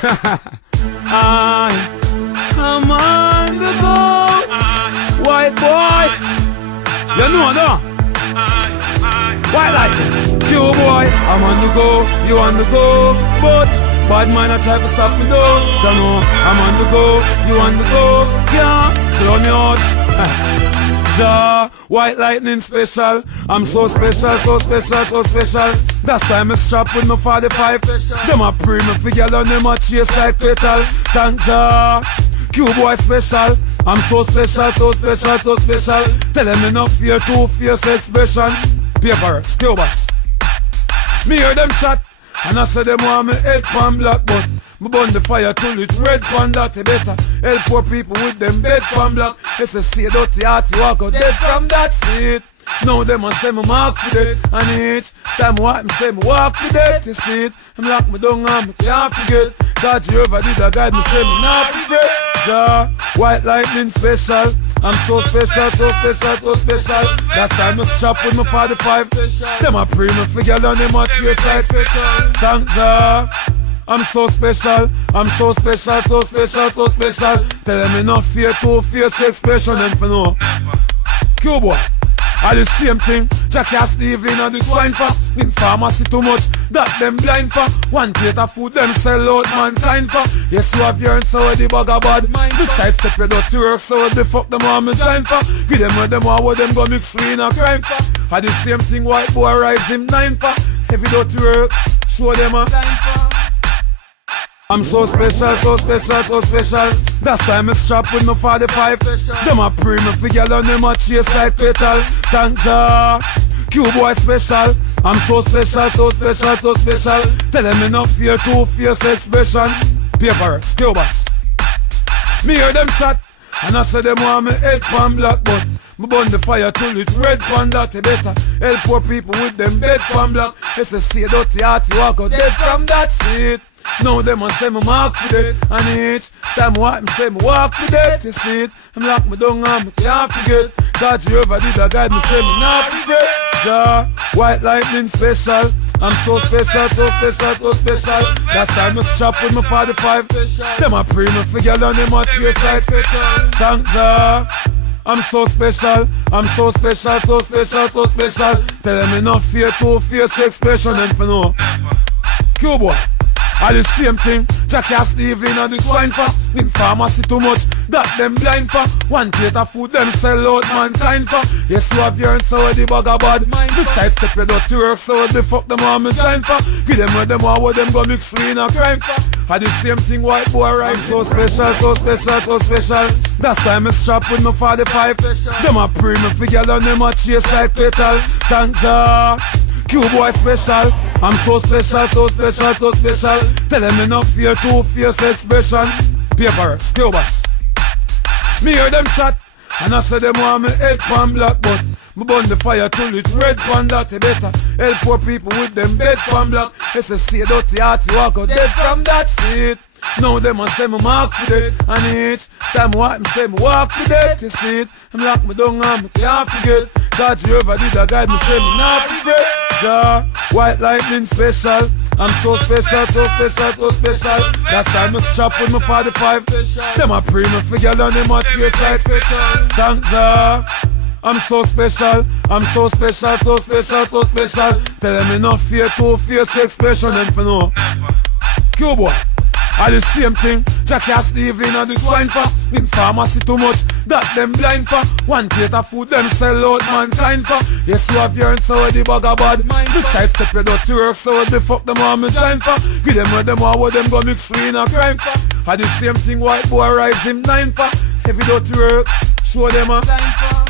I'm on the go, white boy. You know, no? White lightning, Q boy. I'm on the go, you on the go, but bad man I try to stop me though. You know, I'm on the go, you on the go, can't blow me out. Ja, white lightning special. I'm so special, so special, so special. That's why I'm strapped with my 45. Them a pre me figure and them a chase like petal. Thank Ja, Q boy special. I'm so special, so special, so special. Tell them enough fear, too fierce expression. Paper, skill box. Me hear them shot, and I say them want me head pan black, but me burn the fire till it red pan that better. Help poor people with them bed pan black. They say see dirty heart, you walk out dead from that seat. Now them a say me mark for dead, and each time what me say me walk for dead. You see it, I'm lock me down and me can't forget. God Jehovah did a guide me say me not afraid. Ja, white lightning special. I'm so special, so special, so special. That's why I'm strapped with my 45. Them a pre me figure and them a chase like special. Thank Ja, I'm so special, I'm so special, so special, so special. Tell them enough fear, too fierce expression and for no. Q boy, all the same thing. Jackass Evelyn and the swine for. In pharmacy too much, that them blind for. One plate of food them sell out mankind for. Yes you have yearned so the bugger bad. Besides step your dirty work so the fuck them all me shine for. Give them what them all what them go mix in a crime for. All the same thing white boy rise him 9 for. If you dirty work, show them a sign for. I'm so special, so special, so special. That's why I'm strapped with my 45. Them a pre me figure and them a chase like petal. Thank Ja, Q boy special. I'm so special, so special, so special. Tell them enough fear, too fierce expression. Paper, skill box. Me hear them shot, and I say them want me head pan black, but me burn the fire till it red pan that better. Help poor people with them bed pan black. They say see dirty heart, you walk out dead from that seat. Now them a say me mark for dead, and each time what me say me walk for dead. You see it, I'm lock me down and me can't forget. God Jehovah did a guide me say me not afraid. Ja, white lightning special. I'm so special, so special, so special. That's why I'm strapped with my 45. Them a pre me figure and them a chase like special. Thank Ja, I'm so special, I'm so special, so special, so special. Tell them enough fear, too fierce expression and for no. Q boy, all the same thing. Jackass Evelyn and the swine for. In pharmacy too much, that them blind for. One plate of food them sell out mankind for. Yes you have yearned so the bugger bad. Besides step your dirty work so the fuck them all me shine for. Give them what them all what them go mix in a crime for. All the same thing white boy rhyme. So special, so special, so special. That's why I'm strapped with my 45. Them a pre me figure and them a chase like petal. Thank Ja, Q boy special. I'm so special, so special, so special. Tell them enough fear, too fierce expression. Paper, skill box. Me hear them shot, and I say them want me head pan black, but me burn the fire till it red pan that better. Help poor people with them bed pan black. They say see dirty heart, you walk out dead from that seat. Now them a say me mark for dead, and each time what me say me walk for dead. You see it, I'm lock me down and me can't forget. God Jehovah did a guide me say me not afraid. Ja, white lightning special. I'm so special, so special, so special. That's why I'm strapped with my 45. Them a pre me figure and them a chase like special. Thank Ja, I'm so special, I'm so special, so special, so special. Tell them enough fear, too fierce expression and for no. Q boy, all the same thing. Jackass Evelyn and the swine for. In pharmacy too much, that them blind for. One plate of food them sell out mankind for. Yes you have yearned so the bugger bad. Besides step your dirty work so the fuck them all me shine for. Give them what them all what them go mix in a crime for. All the same thing white boy rise him 9 for. If you dirty work, show them a sign for.